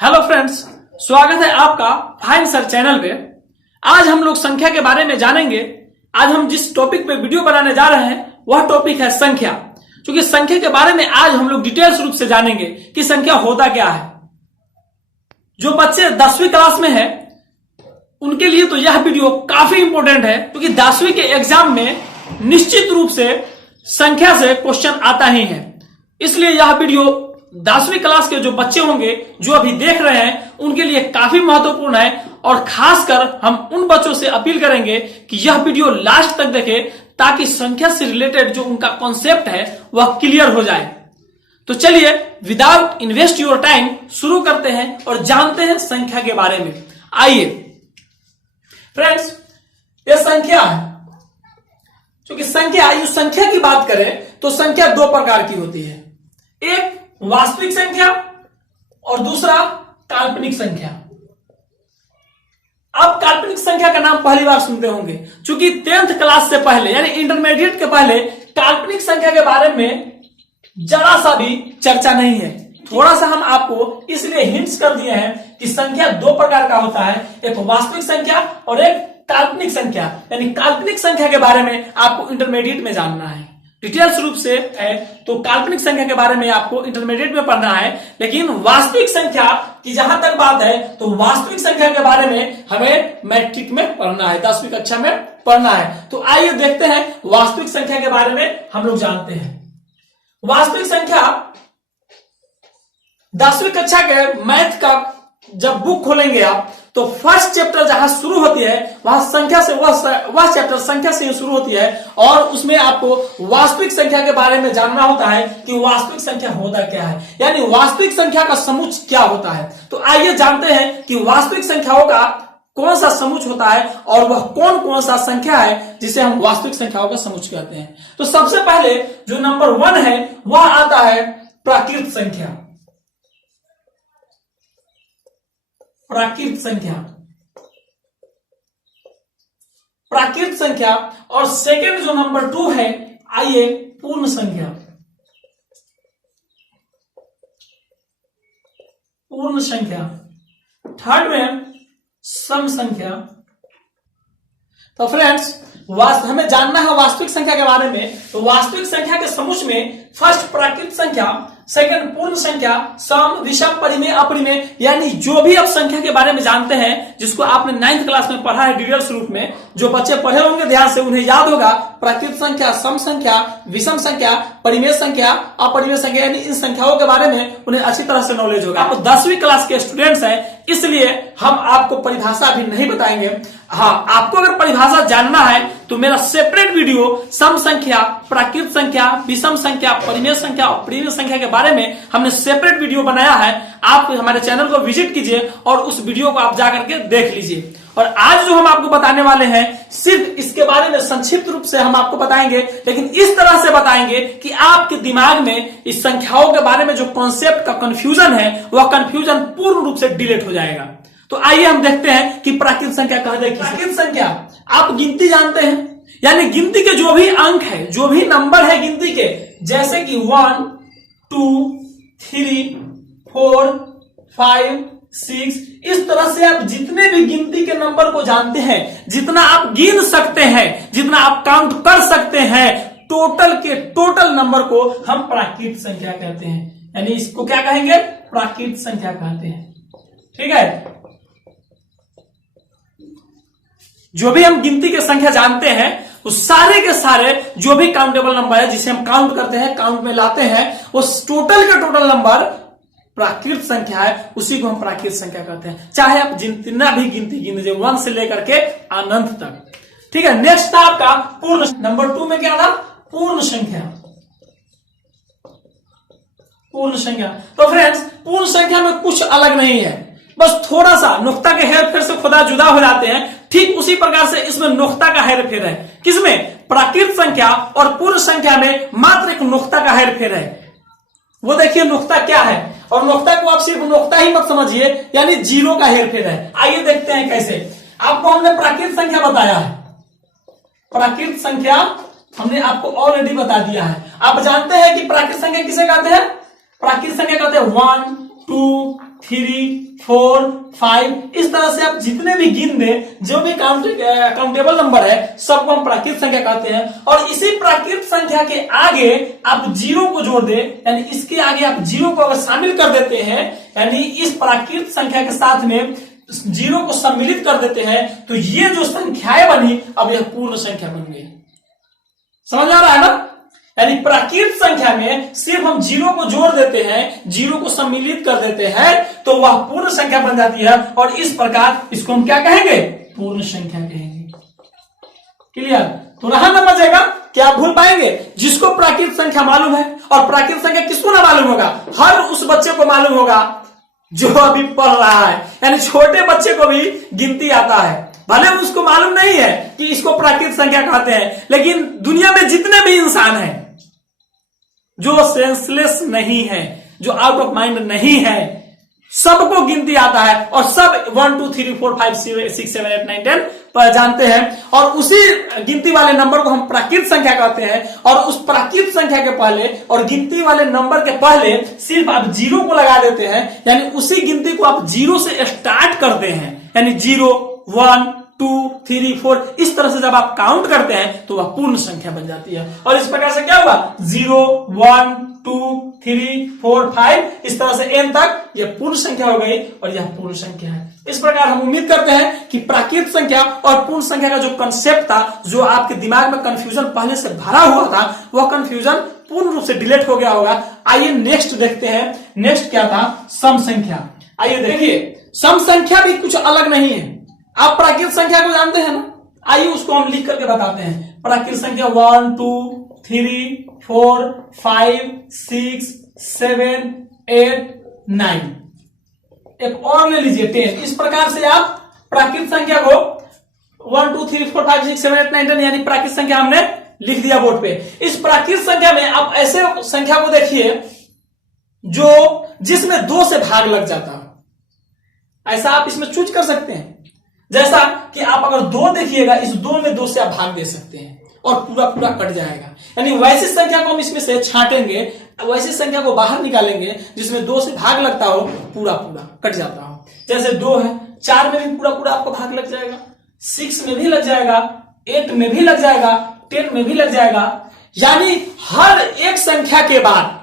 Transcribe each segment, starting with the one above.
Hello friends, स्वागत है आपका फाइन सर चैनल पे। आज हम लोग संख्या के बारे में जानेंगे। आज हम जिस टॉपिक पे वीडियो बनाने जा रहे हैं वह टॉपिक है संख्या। क्योंकि संख्या के बारे में आज हम लोग डिटेल्स रूप से जानेंगे कि संख्या होता क्या है। जो बच्चे 10वीं क्लास में है उनके लिए तो यह वीडियो काफी इंपॉर्टेंट है, क्योंकि 10वीं के एग्जाम में निश्चित रूप से संख्या से क्वेश्चन आता ही है। इसलिए यह वीडियो 10वीं क्लास के जो बच्चे होंगे जो अभी देख रहे हैं उनके लिए काफी महत्वपूर्ण है। और खासकर हम उन बच्चों से अपील करेंगे कि यह वीडियो लास्ट तक देखें, ताकि संख्या से रिलेटेड जो उनका कॉन्सेप्ट है वह क्लियर हो जाए। तो चलिए विदाउट इन्वेस्ट योर टाइम शुरू करते हैं और जानते हैं संख्या के बारे में। आइए फ्रेंड्स, यह संख्या है। क्योंकि संख्या की बात करें तो संख्या दो प्रकार की होती है, एक वास्तविक संख्या और दूसरा काल्पनिक संख्या। अब काल्पनिक संख्या का नाम पहली बार सुनते होंगे, क्योंकि 10th क्लास से पहले यानी इंटरमीडिएट के पहले काल्पनिक संख्या के बारे में जरा सा भी चर्चा नहीं है। थोड़ा सा हम आपको इसलिए हिंट्स कर दिए हैं कि संख्या दो प्रकार का होता है, एक वास्तविक संख्या और एक काल्पनिक संख्या। यानी काल्पनिक संख्या के बारे में आपको इंटरमीडिएट में जानना है। डिटेल्स रूप से है तो काल्पनिक संख्या के बारे में आपको इंटरमीडिएट में पढ़ना है, लेकिन वास्तविक संख्या की जहां तक बात है तो वास्तविक संख्या के बारे में हमें मैट्रिक में पढ़ना है, 10वीं कक्षा में पढ़ना है। तो आइए देखते हैं वास्तविक संख्या के बारे में हम लोग जानते हैं। वास्तविक संख्या 10वीं कक्षा के मैथ का जब बुक खोलेंगे आप तो फर्स्ट चैप्टर जहां शुरू होती है वहां संख्या से वह चैप्टर संख्या से शुरू होती है। और उसमें आपको वास्तविक संख्या के बारे में जानना होता है कि वास्तविक संख्या होता क्या है, यानी वास्तविक संख्या का समुच्च क्या होता है। तो आइए जानते हैं कि वास्तविक संख्याओं का कौन सा समुच्च होता है और वह कौन कौन सा संख्या है जिसे हम वास्तविक संख्याओं का समुच्च कहते हैं। तो सबसे पहले जो नंबर 1 है वह आता है प्राकृत संख्या। प्राकृत संख्या और सेकंड जो नंबर 2 है, आइए पूर्ण संख्या। पूर्ण संख्या थर्ड में सम संख्या। तो फ्रेंड्स हमें जानना है वास्तविक संख्या के बारे में। तो वास्तविक संख्या के समुच्च में फर्स्ट प्राकृत संख्या, सेकंड पूर्ण संख्या, सम, विषम, परिमेय, अपरिमेय, यानी जो भी आप संख्या के बारे में जानते हैं जिसको आपने 9th क्लास में पढ़ा है डिटेल्स रूप में, जो बच्चे पढ़े होंगे ध्यान से उन्हें याद होगा। प्राकृत संख्या, सम संख्या, विषम संख्या, परिमेय संख्या, अपरिमेय संख्या, यानी इन संख्याओं के बारे में उन्हें अच्छी तरह से नॉलेज होगा। आप 10वीं क्लास के स्टूडेंट्स हैं, इसलिए हम आपको परिभाषा अभी नहीं बताएंगे। हाँ, आपको अगर परिभाषा जानना है तो मेरा सेपरेट वीडियो सम संख्या, प्राकृत संख्या, विषम संख्या, परिमेय संख्या और अपरिमेय संख्या के बारे में हमने सेपरेट वीडियो बनाया है। आप हमारे चैनल को विजिट कीजिए और उस वीडियो को आप जाकर के देख लीजिए। और आज जो हम आपको बताने वाले हैं सिर्फ इसके बारे में संक्षिप्त रूप से हम आपको बताएंगे, लेकिन इस तरह से बताएंगे कि आपके दिमाग में इस संख्याओं के बारे में जो कॉन्सेप्ट का कंफ्यूजन है वह कंफ्यूजन पूर्ण रूप से डिलीट हो जाएगा। तो आइए हम देखते हैं कि प्राकृत संख्या कहते हैं। प्राकृत संख्या आप गिनती जानते हैं, यानी गिनती के जो भी अंक है, जो भी नंबर है गिनती के, जैसे कि 1, 2, 3, 4, 5, 6, इस तरह से आप जितने भी गिनती के नंबर को जानते हैं, जितना आप गिन सकते हैं, जितना आप काउंट कर सकते हैं, टोटल के टोटल नंबर को हम प्राकृत संख्या कहते हैं। यानी इसको क्या कहेंगे? प्राकृत संख्या कहते हैं। ठीक है, जो भी हम गिनती की संख्या जानते हैं वो सारे के सारे जो भी काउंटेबल नंबर है जिसे हम काउंट करते हैं, काउंट में लाते हैं, वो टोटल का टोटल नंबर प्राकृत संख्या है, उसी को हम प्राकृत संख्या कहते हैं। चाहे आप जितना भी गिनती गिन लीजिए 1 से लेकर के अनंत तक। ठीक है, नेक्स्ट था आपका पूर्ण। नंबर 2 में क्या था? पूर्ण संख्या। पूर्ण संख्या। तो फ्रेंड्स पूर्ण संख्या में कुछ अलग नहीं है, बस थोड़ा सा नुक्ता के हेर फेर से खुदा जुदा हो जाते हैं। ठीक उसी प्रकार से इसमें नुक्ता का हेर फेर है। किसमें? प्राकृत संख्या और पूर्ण संख्या में मात्र एक नुक्ता का हेर फेर है। वो देखिए नुक्ता क्या है, और नुक्ता को आप सिर्फ नुक्ता ही मत समझिए, यानी जीरो का हेर फेर है। आइए देखते हैं कैसे। आपको हमने प्राकृत संख्या बताया है, प्राकृत संख्या हमने आपको ऑलरेडी बता दिया है। आप जानते हैं कि प्राकृत संख्या किसे कहते हैं? प्राकृत संख्या कहते हैं 1, 2, 3, 4, 5, इस तरह से आप जितने भी गिन दे, जो भी काउंटेबल नंबर है सबको हम प्राकृत संख्या कहते हैं। और इसी प्राकृत संख्या के आगे आप जीरो को जोड़ दे, यानी इसके आगे आप जीरो को अगर शामिल कर देते हैं, यानी इस प्राकृत संख्या के साथ में जीरो को सम्मिलित कर देते हैं, तो ये जो संख्याएं बनी अब यह पूर्ण संख्या बन गई। समझ आ रहा है ना? यानी प्राकृत संख्या में सिर्फ हम जीरो को जोड़ देते हैं, जीरो को सम्मिलित कर देते हैं, तो वह पूर्ण संख्या बन जाती है। और इस प्रकार इसको हम क्या कहेंगे? पूर्ण संख्या कहेंगे। क्लियर? तो रहा न बचेगा, क्या आप भूल पाएंगे? जिसको प्राकृत संख्या मालूम है, और प्राकृत संख्या किसको ना मालूम होगा? हर उस बच्चे को मालूम होगा जो अभी पढ़ रहा है, यानी छोटे बच्चे को भी गिनती आता है। भले उसको मालूम नहीं है कि इसको प्राकृत संख्या कहते हैं, लेकिन दुनिया में जितने भी इंसान हैं जो सेंसलेस नहीं है, जो आउट ऑफ माइंड नहीं है, सबको गिनती आता है, और सब 1 2 3 4 5 6 7 8 9 10 पर जानते हैं। और उसी गिनती वाले नंबर को हम प्राकृत संख्या कहते हैं। और उस प्राकृत संख्या के पहले और गिनती वाले नंबर के पहले सिर्फ आप जीरो को लगा देते हैं, यानी उसी गिनती को आप जीरो से स्टार्ट करते हैं, यानी 0 1 2 3 4, इस तरह से जब आप काउंट करते हैं तो वह पूर्ण संख्या बन जाती है। और इस प्रकार से क्या हुआ? 0 1 2 3 4 5, इस तरह से n तक यह पूर्ण संख्या हो गई, और यह पूर्ण संख्या है। इस प्रकार हम उम्मीद करते हैं कि प्राकृत संख्या और पूर्ण संख्या का जो कंसेप्ट था, जो आपके दिमाग में कंफ्यूजन पहले से भरा हुआ था, वह कंफ्यूजन पूर्ण रूप से डिलीट हो गया होगा। आइए नेक्स्ट देखते हैं। नेक्स्ट क्या था? सम संख्या। आइए देखिए, सम संख्या भी कुछ अलग नहीं है। आप प्राकृत संख्या को जानते हैं ना? आइए उसको हम लिख करके बताते हैं। प्राकृत संख्या 1 2 3 4 5 6 7 8 9, एक और ले लीजिए 10। इस प्रकार से आप प्राकृत संख्या को 1 2 3 4 5 6 7 8 9 10, यानी प्राकृत संख्या हमने लिख दिया बोर्ड पे। इस प्राकृत संख्या में आप ऐसे संख्या को देखिए जो जिसमें 2 से भाग लग जाता हो। ऐसा आप इसमें चूज कर सकते हैं, जैसा कि आप अगर 2 देखिएगा, इस 2 में 2 से आप भाग दे सकते हैं और पूरा पूरा कट जाएगा। यानी वैसी संख्या को हम इसमें से छांटेंगे, वैसी संख्या को बाहर निकालेंगे जिसमें 2 से भाग लगता हो, पूरा पूरा कट जाता हो। जैसे 2 है, 4 में भी पूरा पूरा आपको भाग लग जाएगा, 6 में भी लग जाएगा, 8 में भी लग जाएगा, 10 में भी लग जाएगा। यानी हर एक संख्या के बाद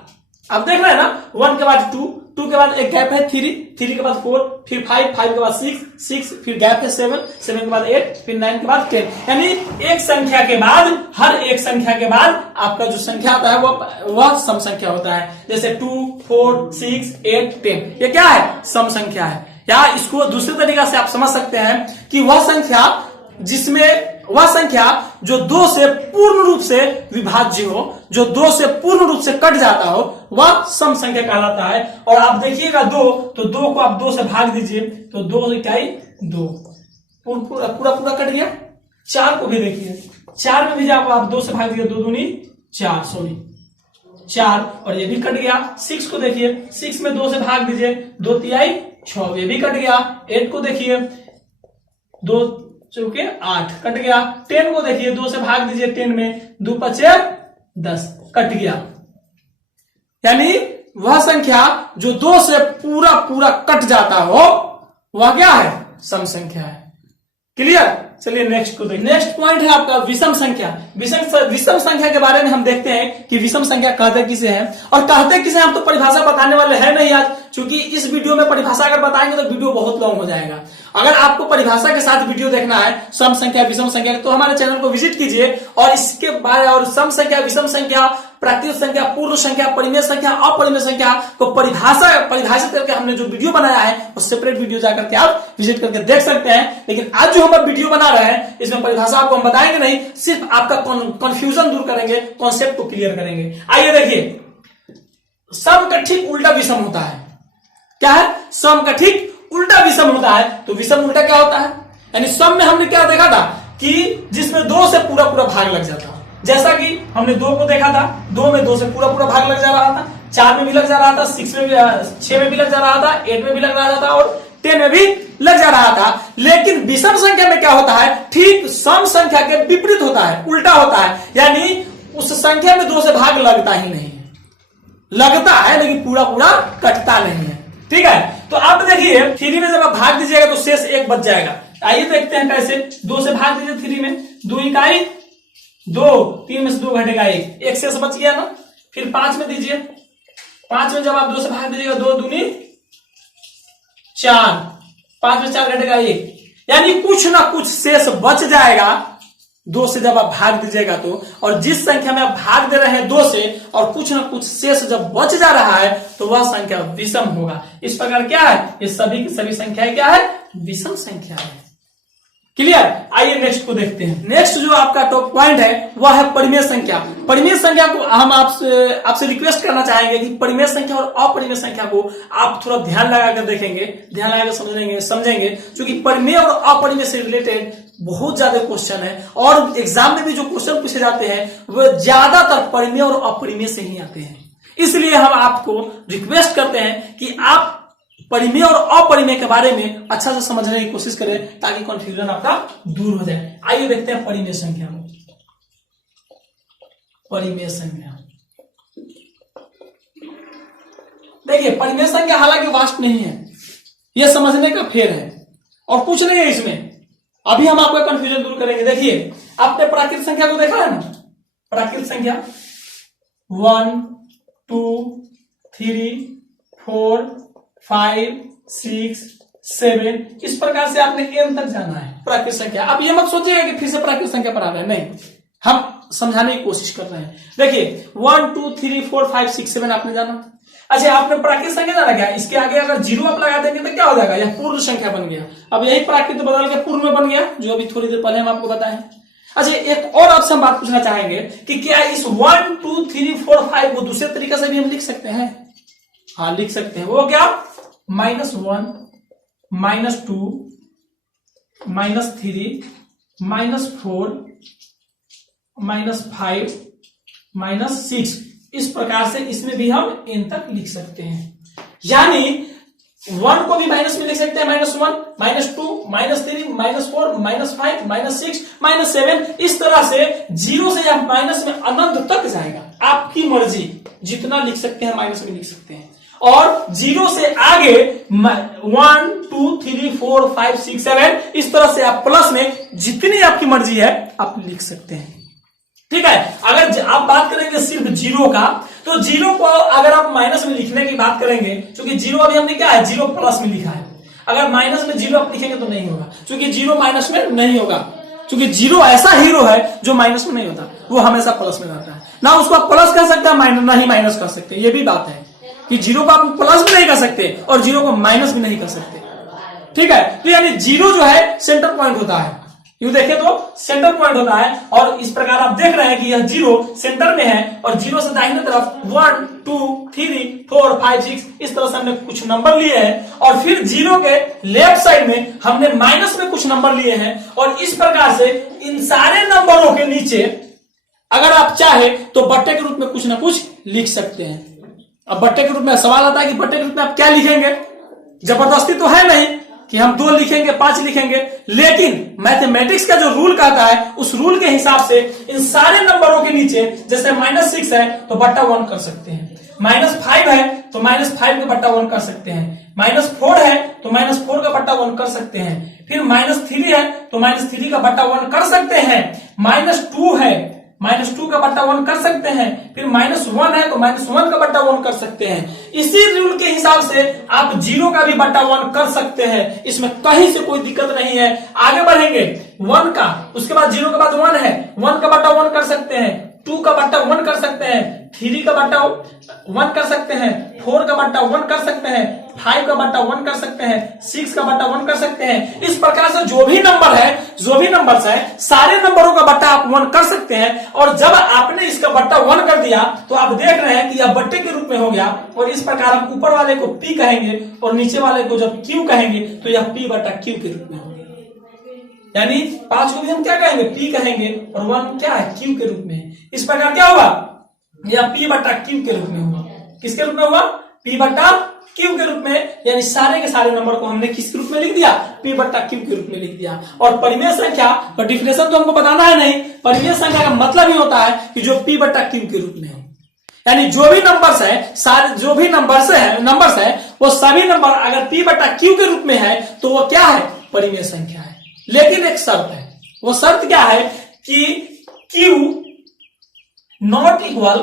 आप देख रहे हैं ना, 1 के बाद 2, 2 के बाद एक गैप है 3, 3 के बाद 4, फिर 5, 5 के बाद 6, 6 फिर गैप है 7, 7 के बाद 8, फिर 9 के बाद 10। यानी एक संख्या के बाद, हर एक संख्या के बाद आपका जो संख्या आता है वह सम संख्या होता है। जैसे 2 4 6 8 10, ये क्या है? सम संख्या है। या इसको दूसरे तरीका से आप समझ सकते हैं कि वह संख्या जो 2 से पूर्ण रूप से विभाज्य हो, जो 2 से पूर्ण रूप से कट जाता हो, वह सम संख्या कहलाता है। और आप देखिएगा 2, तो 2 को आप 2 से भाग दीजिए, तो 2 इकाई 2, पूरा पूरा कट गया। 4 को भी देखिए, 4 में भी जब आप 2 से भाग दीजिए, 2 दूनी 4, सॉरी 4, और ये भी कट गया। 6 को देखिए, 6 में 2 से भाग दीजिए, 2 तिहाई 6, ये भी कट गया। 8 को देखिए, 2 चौके 8, कट गया। 10 को देखिए, 2 से भाग दीजिए, 10 में 2 पचे 10, कट गया। यानी वह संख्या जो 2 से पूरा पूरा कट जाता हो, वह क्या है? सम संख्या है। क्लियर? चलिए नेक्स्ट को देखिए। नेक्स्ट पॉइंट है आपका विषम संख्या। विषम संख्या के बारे में हम देखते हैं कि विषम संख्या कहते किसे हैं, और कहते किसे हम तो परिभाषा बताने वाले हैं नहीं आज, क्योंकि इस वीडियो में परिभाषा अगर बताएंगे तो वीडियो बहुत लॉन्ग हो जाएगा। अगर आपको परिभाषा के साथ वीडियो देखना है सम संख्या विषम संख्या, तो हमारे चैनल को विजिट कीजिए, और इसके बारे और सम संख्या, विषम संख्या, प्राकृत संख्या, पूर्ण संख्या, परिमेय संख्या, अपरिमेय संख्या को परिभाषित करके हमने जो वीडियो बनाया है वो सेपरेट वीडियो जाकर के आप विजिट करके देख सकते हैं। लेकिन आज जो हम वीडियो बना रहे हैं, इसमें परिभाषा आपको हम बताएंगे नहीं, सिर्फ आपका कंफ्यूजन दूर करेंगे, कॉन्सेप्ट को क्लियर करेंगे। आइए देखिए, सम का ठीक उल्टा विषम होता है। क्या है? सम का ठीक उल्टा विषम होता है। तो विषम उल्टा क्या होता है? यानी सम में हमने क्या देखा था कि जिसमें 2 से पूरा पूरा भाग लग जाता है। जैसा कि हमने 2 को देखा था, 2 में 2 से पूरा पूरा भाग लग जा रहा था, 4 में भी लग जा रहा था, 6 में भी लग जा रहा था, 8 में भी लग रहा था, और 10 में भी लग जा रहा था। लेकिन विषम संख्या में क्या होता है? ठीक सम संख्या के विपरीत होता है, उल्टा होता है। यानी उस संख्या में 2 से भाग लगता ही नहीं है, लगता है लेकिन पूरा पूरा कटता नहीं है। ठीक है? तो अब देखिए 3 में जब आप भाग दीजिएगा तो शेष 1 बच जाएगा। आइए देखते हैं कैसे। 2 से भाग दीजिए 3 में, 2 इकाई 2, 3 में से 2 घटेगा 1, 1 शेष बच गया ना। फिर 5 में दीजिए, 5 में जब आप 2 से भाग दीजिएगा 2 दूनी 4, 5 में 4 घटेगा 1, यानी कुछ ना कुछ शेष बच जाएगा 2 से जब आप भाग दीजिएगा तो। और जिस संख्या में आप भाग दे रहे हैं 2 से और कुछ ना कुछ शेष जब बच जा रहा है तो वह संख्या विषम होगा। इस प्रकार क्या है, ये सभी की सभी संख्याएं क्या है, विषम संख्या है। क्लियर। आइए नेक्स्ट को देखते हैं। नेक्स्ट जो आपका टॉप पॉइंट है वह है परिमेय संख्या। परिमेय संख्या को हम आपसे रिक्वेस्ट करना चाहेंगे कि परिमेय संख्या और अपरिमेय संख्या को आप थोड़ा ध्यान लगाकर देखेंगे, ध्यान लगाकर समझेंगे क्योंकि परिमेय और अपरिमेय से रिलेटेड बहुत ज्यादा क्वेश्चन है और एग्जाम में भी जो क्वेश्चन पूछे जाते हैं वह ज्यादातर परिमेय और अपरिमेय से ही आते हैं। इसलिए हम आपको रिक्वेस्ट करते हैं कि आप परिमेय और अपरिमेय के बारे में अच्छा से समझने की कोशिश करें ताकि कंफ्यूजन आपका दूर हो जाए। आइए देखते हैं परिमेय संख्या में। परिमेय संख्या देखिए, परिमेय संख्या हालांकि वास्ट नहीं है, यह समझने का फेर है और कुछ नहीं है इसमें। अभी हम आपका कंफ्यूजन दूर करेंगे। देखिए, आपने प्राकृत संख्या को देखा है ना, प्राकृत संख्या 1 2 3 4 5 6 7 इस प्रकार से आपने n तक जाना है प्राकृत संख्या। अब ये मत सोचिएगा कि फिर से प्राकृत संख्या पर आ रहे हैं, नहीं, हम समझाने की कोशिश कर रहे हैं। देखिए 1 2 3 4 5 6 7 आपने जाना। अच्छा, आपने प्राकृत संख्या जाना क्या, इसके आगे अगर 0 आप लगा देंगे तो क्या हो जाएगा, यह पूर्ण संख्या बन गया। अब यही प्राकृत बदल के पूर्ण में बन गया, जो अभी थोड़ी देर पहले हम आपको बताएं। अच्छा, एक और आपसे हम बात पूछना चाहेंगे कि क्या इस 1 2 3 4 5 को दूसरे तरीके से भी हम लिख सकते हैं? हाँ, लिख सकते हैं। वो क्या, -1 -2 -3 -4 -5 -6 इस प्रकार से इसमें भी हम n तक लिख सकते हैं। यानी 1 को भी माइनस में लिख सकते हैं, -1 -2 -3 -4 -5 -6 -7 इस तरह से 0 से यह माइनस में अनंत तक जाएगा। आपकी मर्जी, जितना लिख सकते हैं माइनस में लिख सकते हैं। और 0 से आगे 1 2 3 4 5 6 7 इस तरह से आप प्लस में जितनी आपकी मर्जी है आप लिख सकते हैं। ठीक है। अगर आप बात करेंगे सिर्फ 0 का, तो 0 को अगर आप माइनस में लिखने की बात करेंगे, क्योंकि 0 अभी हमने क्या है, 0 प्लस में लिखा है। अगर माइनस में 0 आप लिखेंगे तो नहीं होगा, क्योंकि 0 माइनस में नहीं होगा, क्योंकि 0 ऐसा हीरो है जो माइनस में नहीं होता, वो हमेशा प्लस में रहता है। ना उसको आप प्लस कर सकते हैं, माइनस ना ही माइनस कर सकते, ये भी बात है कि 0 को आप प्लस भी नहीं कर सकते और 0 को माइनस भी नहीं कर सकते। ठीक है। तो यानी 0 जो है सेंटर पॉइंट होता है, यू देखें तो सेंटर पॉइंट होता है। और इस प्रकार आप देख रहे हैं कि यह 0 सेंटर में है और 0 से दाहिने तरफ 1 2 3 4 5 6 इस तरह से हमने कुछ नंबर लिए हैं और फिर 0 के लेफ्ट साइड में हमने माइनस में कुछ नंबर लिए हैं। और इस प्रकार से इन सारे नंबरों के नीचे अगर आप चाहे तो बट्टे के रूप में कुछ ना कुछ लिख सकते हैं। अब बट्टे के रूप में सवाल आता है कि बट्टे के रूप में आप क्या लिखेंगे? जबरदस्ती तो है नहीं कि हम 2 लिखेंगे 5 लिखेंगे, लेकिन मैथमेटिक्स का जो रूल कहता है उस रूल के हिसाब से इन सारे नंबरों के नीचे जैसे -6 है तो बट्टा 1 कर सकते हैं, -5 है तो -5 का बट्टा 1 कर सकते हैं, -4 है तो -4 का बट्टा 1 कर सकते हैं, फिर -3 है तो -3 का बट्टा 1 कर सकते हैं, -2 है -2 का बट्टा 1 कर सकते हैं, फिर -1 है तो -1 का बट्टा 1 कर सकते हैं। इसी रूल के हिसाब से आप 0 का भी बट्टा 1 कर सकते हैं, इसमें कहीं से कोई दिक्कत नहीं है। आगे बढ़ेंगे 1 का, उसके बाद 0 के बाद 1 है, 1 का बट्टा 1 कर सकते हैं, 2 का बट्टा 1 कर सकते हैं, 3 का बट्टा 1 कर सकते हैं, 4 का बट्टा 1 कर सकते हैं, 5 का बट्टा 1 कर सकते हैं, 6 का बट्टा 1 कर सकते हैं। इस प्रकार से जो भी नंबर है सारे नंबरों का बट्टा आप 1 कर सकते हैं। और जब आपने इसका बट्टा 1 कर दिया तो आप देख रहे हैं कि यह बट्टे के रूप में हो गया। और इस प्रकार आप ऊपर वाले को P कहेंगे और नीचे वाले को जब Q कहेंगे तो यह P बट्टा Q के रूप में होगा। यानी 5 को भी हम क्या कहेंगे, P कहेंगे, और 1 क्या है, Q के रूप में। इस प्रकार क्या होगा, यह P बट्टा Q के रूप में होगा। किसके रूप में होगा, P बट्टा Q के रूप में। यानी सारे के सारे नंबर को हमने किस रूप में लिख दिया, P बट्टा Q के रूप में लिख दिया। और परिमेय संख्या का डिफिनेशन तो हमको बताना है नहीं, परिमेय संख्या का मतलब ही होता है कि जो P बट्टा Q के रूप में हो। यानी जो भी नंबर्स है, सारे जो भी नंबर्स है वो सभी नंबर अगर p बटा q के रूप में है तो वो क्या है, परिमेय संख्या है। लेकिन एक शर्त है, वो शर्त क्या है कि q नॉट इक्वल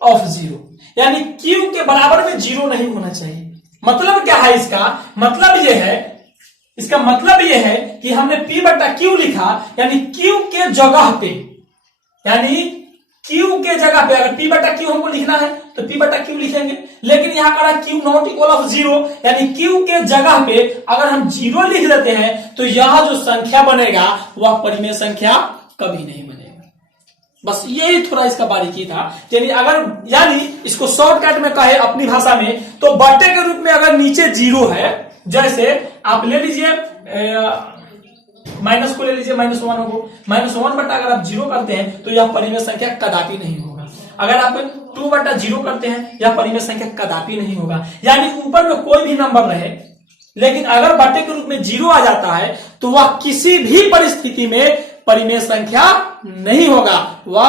ऑफ 0, यानी q के बराबर में 0 नहीं होना चाहिए। मतलब क्या है इसका मतलब यह है, इसका मतलब यह है कि हमने p बटा q लिखा, यानी q के जगह पे, यानी q के जगह पे अगर p बटा q हमको लिखना है तो p बटा q लिखेंगे। लेकिन यहां कहा q नॉट इक्वल ऑफ 0, यानी q के जगह पे अगर हम 0 लिख देते हैं तो यह जो संख्या बनेगा वह परिमेय संख्या कभी नहीं बनेगा। बस यही थोड़ा इसका बारीकी था। यानी इसको शॉर्टकट में कहे अपनी भाषा में तो बट्टे के रूप में अगर नीचे 0 है, जैसे आप ले लीजिए माइनस को ले लीजिए, -1 को -1 बटा अगर आप 0 करते हैं तो यह परिमेय संख्या कदापि नहीं होगा। अगर आप 2 बटा 0 करते हैं यह परिमेय संख्या कदापि नहीं होगा। यानी ऊपर में कोई भी नंबर रहे, लेकिन अगर बट्टे के रूप में 0 आ जाता है तो वह किसी भी परिस्थिति में परिमेय संख्या नहीं होगा, वह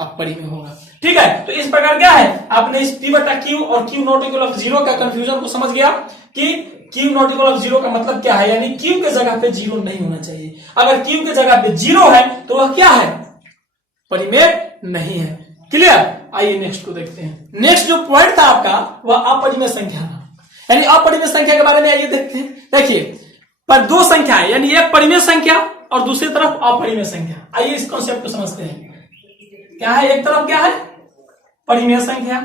अपरिमेय होगा। ठीक है, तो इस प्रकार क्या है, आपने इस p बटा q और q नॉट इक्वल ऑफ 0 का कंफ्यूजन को समझ गया कि q नॉट इक्वल ऑफ 0 का मतलब क्या है, यानी q के जगह पे 0 नहीं होना चाहिए। अगर q के जगह पे 0 है तो वह क्या है, परिमेय नहीं है। क्लियर। आइए नेक्स्ट को देखते हैं। नेक्स्ट जो पॉइंट था आपका वह अपरिमेय संख्या था, यानी अपरिमेय संख्या के बारे में आइए देखते हैं। देखिए पर दो संख्या है, यानी एक परिमेय संख्या और दूसरी तरफ अपरिमेय संख्या। आइए इस कॉन्सेप्ट को समझते हैं। क्या है, एक तरफ क्या है परिमेय संख्या,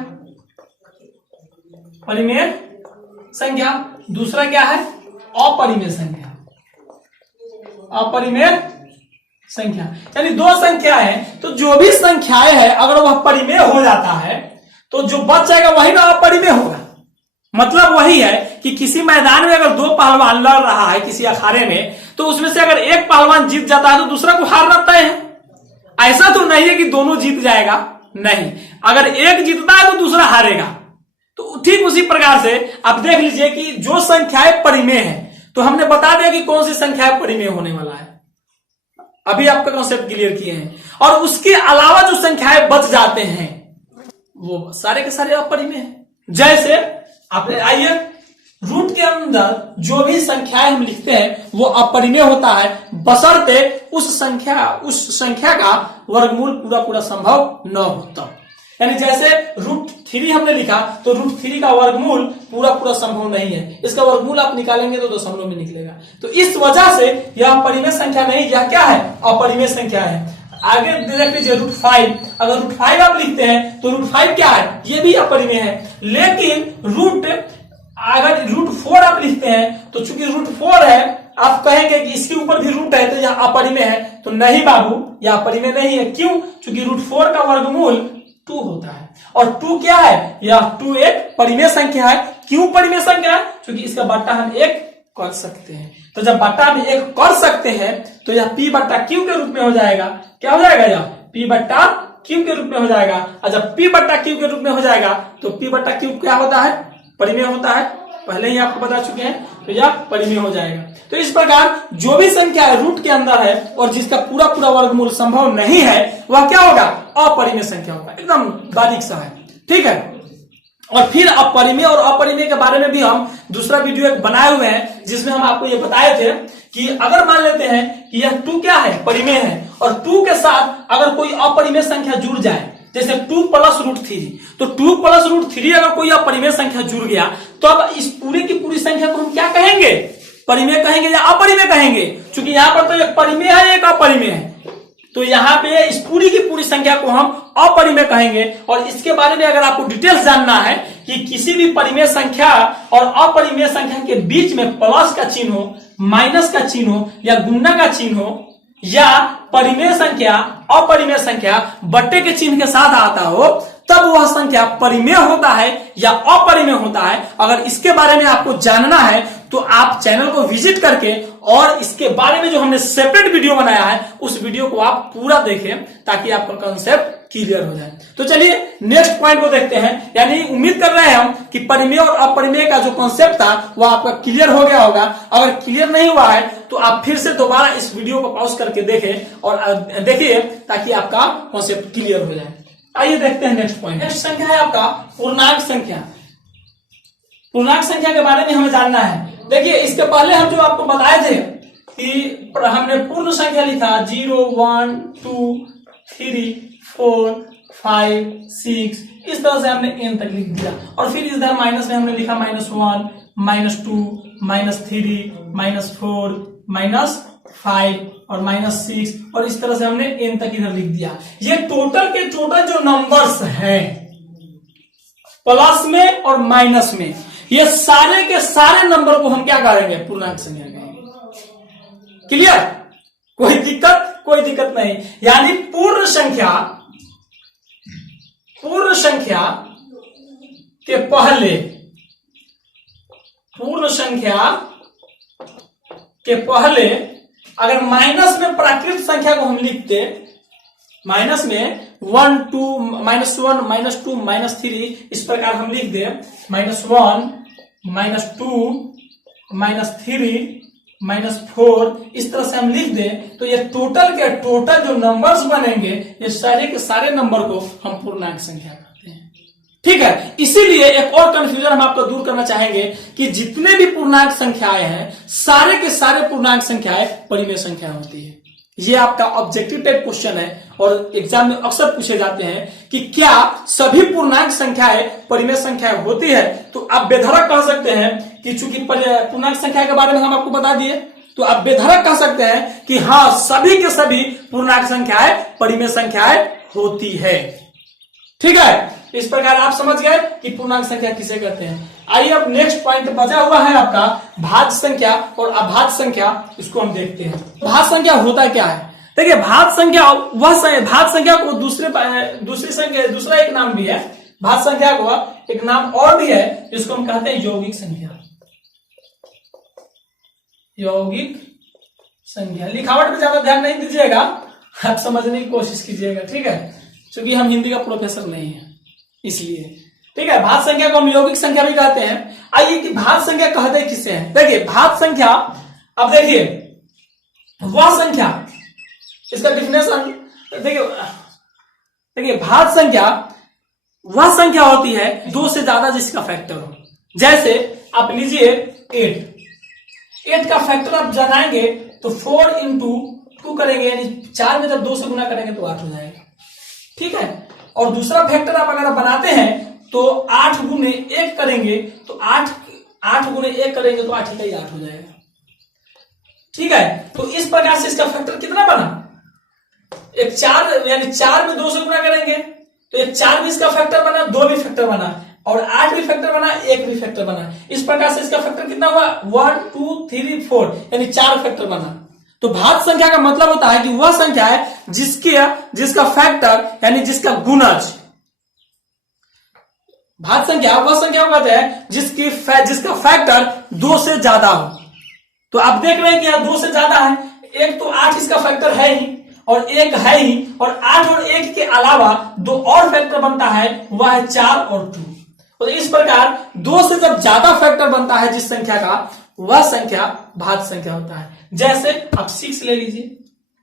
परिमेय संख्या, दूसरा क्या है अपरिमेय संख्या, अपरिमेय संख्या। यानी दो संख्या है, तो जो भी संख्याएं है अगर वह परिमेय हो जाता है तो जो बच जाएगा वही ना अपरिमेय होगा। मतलब वही है कि किसी मैदान में अगर दो पहलवान लड़ रहा है किसी अखाड़े में, तो उसमें से अगर एक पहलवान जीत जाता है तो दूसरा को हारना तय है। ऐसा तो नहीं है कि दोनों जीत जाएगा, नहीं, अगर एक जीतता है तो दूसरा हारेगा। तो ठीक उसी प्रकार से आप देख लीजिए कि जो संख्याएं परिमेय है तो हमने बता दिया कि कौन सी संख्याएं परिमेय होने वाला है, अभी आपका कॉन्सेप्ट क्लियर किए हैं। और उसके अलावा जो संख्याएं बच जाते हैं वो सारे के सारे अपरिमेय हैं। जैसे आप आइए, रूट के अंदर जो भी संख्याएं हम लिखते हैं वो अपरिमेय होता है, बशर्ते उस संख्या का वर्गमूल पूरा संभव न हो तब। यानी जैसे √3 हमने लिखा तो √3 का वर्गमूल पूरा संभव नहीं है, इसका वर्गमूल आप निकालेंगे तो दशमलव में निकलेगा। तो इस वजह से यह परिमेय संख्या नहीं, यह क्या है अपरिमेय संख्या है। आगे देख लीजिए √5, अगर √5 आप लिखते हैं तो √5 क्या है, ये भी अपरिमेय है। लेकिन अगर √4 आप लिखते हैं तो चूंकि √4 है, आप कहेंगे कि इसके ऊपर भी रूट है तो यह अपरिमेय है, तो नहीं बाबू, यह अपरिमेय नहीं है। क्यों? चूंकि √4 का वर्गमूल 2 होता है और 2 क्या है, यह 2 एक परिमेय संख्या है। क्यों परिमेय संख्या है? क्योंकि इसका बट्टा हम 1 कर सकते हैं। तो जब बट्टा हम 1 कर सकते हैं तो यह p बट्टा q के रूप में हो जाएगा। क्या हो जाएगा, यह p बट्टा q के रूप में हो जाएगा। और जब p बट्टा q के रूप में हो जाएगा तो p बट्टा q क्या होता है, परिमेय होता है, पहले ही आपको बता चुके हैं, तो यह परिमेय हो जाएगा। तो इस प्रकार जो भी संख्या रूट के अंदर है और जिसका पूरा वर्गमूल संभव नहीं है वह क्या होगा, अपरिमेय संख्या होगा। एकदम बारीक सा है, ठीक है। और फिर अपरिमेय और अपरिमेय के बारे में भी हम दूसरा वीडियो एक बनाए हुए हैं जिसमें हम आपको ये बताए थे कि अगर मान लेते हैं कि यह 2 क्या है, परिमेय है, और 2 के साथ अगर कोई अपरिमेय संख्या जुड़ जाए, जैसे 2 + √3, तो 2 + √3 अगर कोई अपरिमेय संख्या जुड़ गया तो अब इस पूरी की पूरी संख्या को हम क्या कहेंगे, परिमेय कहेंगे या अपरिमेय कहेंगे? क्योंकि यहाँ पर तो एक परिमेय है एक अपरिमेय है, तो यहाँ पे इस पूरी की पूरी संख्या को हम अपरिमेय कहेंगे। और इसके बारे में अगर आपको डिटेल्स जानना है कि किसी भी परिमेय संख्या और अपरिमेय संख्या के बीच में प्लस का चिन्ह हो, माइनस का चिन्ह हो या गुणा का चिन्ह हो, या परिमेय संख्या अपरिमेय संख्या बट्टे के चिन्ह के साथ आता हो, तब वह संख्या परिमेय होता है या अपरिमेय होता है। अगर इसके बारे में आपको जानना है तो आप चैनल को विजिट करके और इसके बारे में जो हमने सेपरेट वीडियो बनाया है उस वीडियो को आप पूरा देखें ताकि आपका कंसेप्ट क्लियर हो जाए। तो चलिए नेक्स्ट पॉइंट को देखते हैं। यानी उम्मीद कर रहे हैं हम कि परिमेय और अपरिमेय का जो कॉन्सेप्ट था वो आपका क्लियर हो गया होगा। अगर क्लियर नहीं हुआ है तो आप फिर से दोबारा इस वीडियो को पॉज करके देखें और देखिए ताकि आपका कॉन्सेप्ट क्लियर हो जाए। आइए देखते हैं नेक्स्ट पॉइंट। नेक्स्ट संख्या है आपका पूर्णांक संख्या। पूर्णांक संख्या के बारे में हमें जानना है। देखिए इसके पहले हम जो आपको बताए थे कि हमने पूर्ण संख्या लिखा 0 1 2 3 4 5 6, इस तरह से हमने n तक लिख दिया और फिर इधर माइनस में हमने लिखा -1 -2 -3 -4 -5 और -6 और इस तरह से हमने n तक इधर लिख दिया। ये टोटल के टोटल जो नंबर्स हैं प्लस में और माइनस में, ये सारे के सारे नंबर को हम क्या करेंगे? पूर्णांक संख्या कहेंगे। क्लियर? कोई दिक्कत नहीं। यानी पूर्ण संख्या के पहले, अगर माइनस में प्राकृत संख्या को हम लिखते, माइनस में 1 2 -1 -2 -3, इस प्रकार हम लिख दे -1 -2 -3 -4, इस तरह से हम लिख दे तो ये टोटल के टोटल जो नंबर्स बनेंगे ये सारे के सारे नंबर को हम पूर्णांक संख्या कहते हैं। ठीक है, इसीलिए एक और कंफ्यूजन हम आपको दूर करना चाहेंगे कि जितने भी पूर्णांक संख्याएं हैं सारे के सारे पूर्णांक संख्याएं परिमेय संख्या होती है। ये आपका ऑब्जेक्टिव टाइप क्वेश्चन है और एग्जाम में अक्सर पूछे जाते हैं कि क्या सभी पूर्णांक संख्याएं परिमेय संख्या होती है? तो आप बेधड़क कह सकते हैं कि चूंकि पूर्णांक संख्या के बारे में हम आपको बता दिए तो आप बेधड़क कह सकते हैं कि हाँ सभी के सभी पूर्णांक संख्याएं परिमेय संख्याएं होती है। ठीक है, इस प्रकार आप समझ गए कि पूर्णांक संख्या किसे कहते हैं। आइए अब नेक्स्ट पॉइंट बचा हुआ है आपका भाज्य संख्या और अभाज्य संख्या, इसको हम देखते हैं। भाज्य संख्या होता क्या है? देखिए भाज्य संख्या भाज्य संख्या को दूसरा एक नाम भी है। भाज्य संख्या को एक नाम और भी है जिसको हम कहते हैं यौगिक संख्या। यौगिक संख्या लिखावट पे ज्यादा ध्यान नहीं दीजिएगा, आप समझने की कोशिश कीजिएगा। ठीक है, क्योंकि हम हिंदी का प्रोफेसर नहीं है इसलिए। ठीक है, भाज्य संख्या को हम यौगिक संख्या भी कहते हैं। आइए कि भाज्य संख्या कहते किसे हैं? देखिए भाज्य संख्या, अब देखिए वह संख्या, इसका डिफिनेशन देखिए भाज्य संख्या वह संख्या होती है 2 से ज्यादा जिसका फैक्टर हो। जैसे आप लीजिए 8 का फैक्टर आप बनाएंगे तो 4 इंटू 2 करेंगे, यानी 4 में जब 2 से गुना करेंगे तो 8 हो जाएगा। ठीक है, और दूसरा फैक्टर आप अगर बनाते हैं तो 8 गुने 1 करेंगे तो 8 गुने 1 करेंगे तो 8 ही 8 हो जाएगा। ठीक है, तो इस प्रकार से इसका फैक्टर कितना बना? एक 4, यानी 4 में 2 से गुना करेंगे तो एक 4 भी इसका फैक्टर बना, 2 भी फैक्टर बना और 8 भी फैक्टर बना, 1 भी फैक्टर बना। इस प्रकार से इसका फैक्टर कितना हुआ? 1 2 3 4, यानी 4 फैक्टर बना। तो भाज्य संख्या का मतलब होता है कि वह संख्या है जिसका फैक्टर यानी जिसका गुणज। भाज्य संख्या वह संख्या को कहते हैं जिसका फैक्टर 2 से ज्यादा हो। तो आप देख रहे हैं कि यहां 2 से ज्यादा है, एक तो 8 इसका फैक्टर है ही और 1 है ही, और 8 और 1 के अलावा 2 और फैक्टर बनता है, वह है 4 और 2। तो इस प्रकार 2 से जब ज्यादा फैक्टर बनता है जिस संख्या का, वह संख्या भाज्य संख्या होता है। जैसे आप 6 ले लीजिए,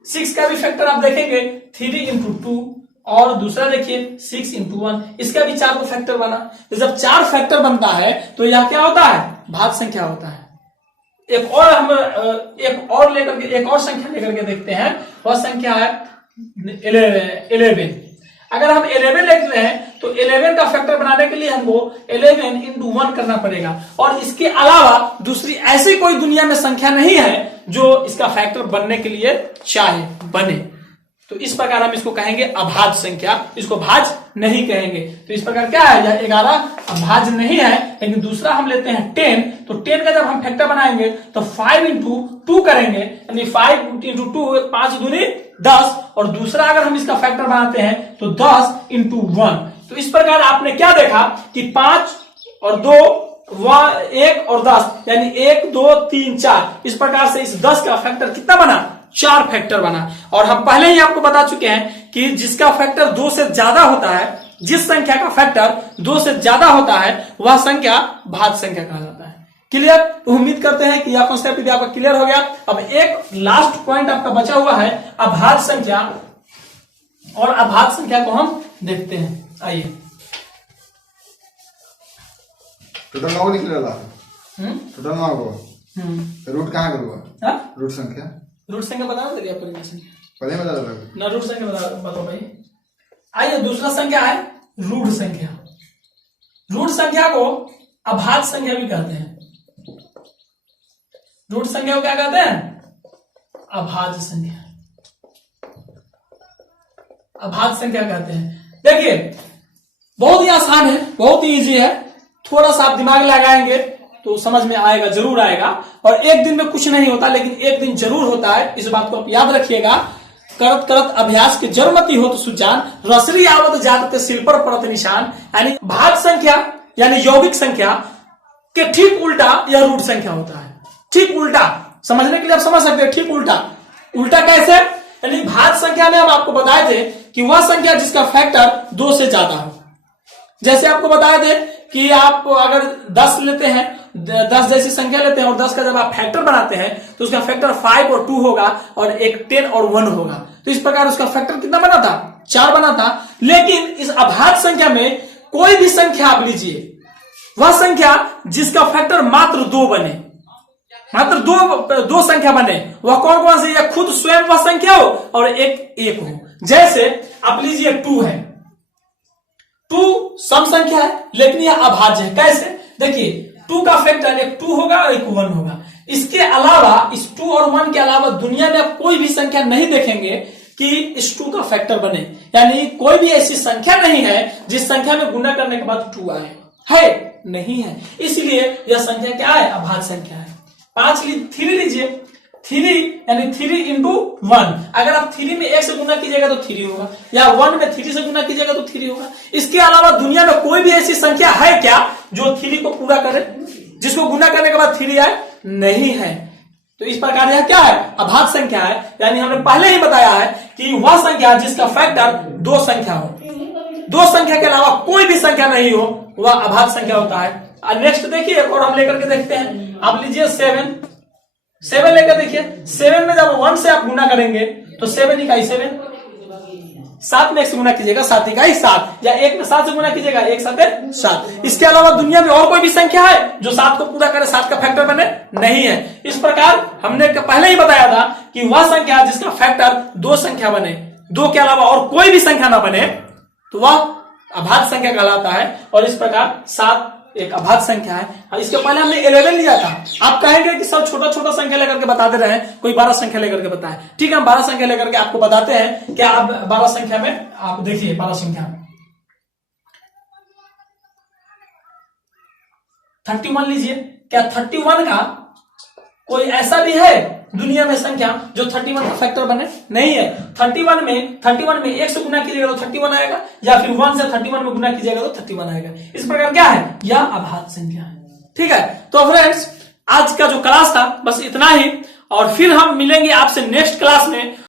6 का भी फैक्टर आप देखेंगे 3 इंटू 2, और दूसरा देखिए 6 इंटू 1, इसका भी 4 को फैक्टर बना। तो जब 4 फैक्टर बनता है तो यह क्या होता है? भाज्य संख्या होता है। एक और संख्या लेकर के देखते हैं, वह संख्या है 11। अगर हम 11 लिख रहे हैं तो 11 का फैक्टर बनाने के लिए हमको 11 इंटू 1 करना पड़ेगा, और इसके अलावा दूसरी ऐसी कोई दुनिया में संख्या नहीं है जो इसका फैक्टर बनने के लिए चाहे बने। तो इस प्रकार हम इसको कहेंगे अभाज्य संख्या, इसको भाज्य नहीं कहेंगे। तो इस प्रकार क्या है? यह 11 भाज्य नहीं है। लेकिन दूसरा हम लेते हैं 10, तो 10 का जब हम फैक्टर बनाएंगे तो 5 इंटू 2 करेंगे, यानी 5 इंटू 2 5 दूनी 10, और दूसरा अगर हम इसका फैक्टर बनाते हैं तो 10 इंटू 1। तो इस प्रकार आपने क्या देखा कि 5 और 2 1 और 10, यानी 1 2 3 4, इस प्रकार से इस 10 का फैक्टर कितना बना? 4 फैक्टर बना। और हम पहले ही आपको बता चुके हैं कि जिसका फैक्टर 2 से ज्यादा होता है, जिस संख्या का फैक्टर 2 से ज्यादा होता है, वह संख्या भाज्य संख्या कहा जाता है। क्लियर? तो उम्मीद करते हैं कि यह कॉन्सेप्ट भी आपका क्लियर हो गया। अब एक लास्ट पॉइंट आपका बचा हुआ है, अभाज्य संख्या और अभाज्य संख्या को हम देखते हैं। आइए, टोटल 9 निकलेला। टोटल 9 को रूट कहाँ करूँगा? रूट संख्या बता दे आपको संख्या पहले बता दो ना, रूट संख्या बताओ भाई। आइए, दूसरा संख्या है रूढ़ संख्या। रूढ़ संख्या को अभाज्य संख्या भी कहते हैं। रूढ़ संख्या को क्या कहते हैं? अभाज्य संख्या। अभाज्य संख्या कहते हैं। देखिए, बहुत ही आसान है, बहुत ही इजी है। थोड़ा सा आप दिमाग लगाएंगे तो समझ में आएगा, जरूर आएगा। और एक दिन में कुछ नहीं होता, लेकिन एक दिन जरूर होता है, इस बात को आप याद रखिएगा। करत करत अभ्यास के जरमती हो तो सुजान, रसरी आवत जात सिल पर पड़त निशान। यानी भाज्य संख्या यानी यौगिक संख्या के ठीक उल्टा यह रूढ़ संख्या होता है। ठीक उल्टा समझने के लिए आप समझ सकते हैं। ठीक उल्टा, उल्टा कैसे? यानी भाज्य संख्या में हम आपको बताए थे कि वह संख्या जिसका फैक्टर 2 से ज्यादा हो। जैसे आपको बताए थे कि आप अगर 10 लेते हैं, 10 जैसी संख्या लेते हैं और 10 का जब आप फैक्टर बनाते हैं तो उसका फैक्टर 5 और 2 होगा और एक 10 और 1 होगा। तो इस प्रकार उसका फैक्टर कितना बना था? 4 बना था। लेकिन इस अभाज्य संख्या में कोई भी संख्या आप लीजिए, वह संख्या जिसका फैक्टर मात्र 2 बने, मात्र दो संख्या बने, वह कौन कौन सी? या खुद स्वयं वह संख्या हो और एक हो। जैसे आप लीजिए 2 है, 2 सम संख्या है लेकिन यह अभाज्य है। कैसे? देखिए, 2 का फैक्टर एक 2 होगा और एक 1 होगा। इसके अलावा, इस 2 और 1 के अलावा दुनिया में आप कोई भी संख्या नहीं देखेंगे कि इस 2 का फैक्टर बने। यानी कोई भी ऐसी संख्या नहीं है जिस संख्या में गुणा करने के बाद 2 आए, है नहीं है। इसलिए यह संख्या क्या है? अभाज्य संख्या है। 3 लीजिए, 3 यानी 3 इंटू 1। अगर आप 3 में 1 से गुना कीजिएगा तो 3 होगा, या 1 में 3 से गुना कीजिएगा तो 3 होगा। इसके अलावा दुनिया में कोई भी ऐसी संख्या है क्या जो 3 को पूरा करे, जिसको गुना करने के बाद 3 आए? नहीं है। तो इस प्रकार यह क्या है? अभाज्य संख्या है। यानी हमने पहले ही बताया है कि वह संख्या जिसका फैक्टर 2 संख्या हो, 2 संख्या के अलावा कोई भी संख्या नहीं हो, वह अभाज्य संख्या होता है। नेक्स्ट देखिए, और हम लेकर के देखते हैं। आप लीजिए 7 लेकर देखिए। 7 में जब 1 से आप गुना करेंगे तो 7 इकाई 7, 7 में 1 से गुना कीजिएगा 7 इकाई 7, या 1 में 7 से गुना कीजिएगा 1 7 7। इसके अलावा दुनिया में और कोई भी संख्या है जो 7 को पूरा करे, 7 का फैक्टर बने? नहीं है। इस प्रकार हमने पहले ही बताया था कि वह संख्या जिसका फैक्टर 2 संख्या बने, 2 के अलावा और कोई भी संख्या ना बने, तो वह अभाज्य संख्या कहलाता है। और इस प्रकार 7 एक अभाज्य संख्या है। इसके पहले हमने 11 लिया था। आप कहेंगे कि सब छोटा छोटा संख्या लेकर के बता दे रहे हैं, कोई 12 संख्या लेकर के बताए। ठीक है, हम 12 संख्या लेकर के आपको बताते हैं। क्या आप 12 संख्या में आप देखिए, 12 संख्या 31 लीजिए। क्या 31 का कोई ऐसा भी है दुनिया में संख्या जो 31 का फैक्टर बने? नहीं है। 31 में 1 से गुना कीजिएगा तो 31 आएगा, या फिर 1 से 31 में गुना कीजिएगा तो 31 आएगा। इस प्रकार क्या है? यह अभाज्य संख्या है। ठीक है, तो फ्रेंड्स आज का जो क्लास था बस इतना ही, और फिर हम मिलेंगे आपसे नेक्स्ट क्लास में।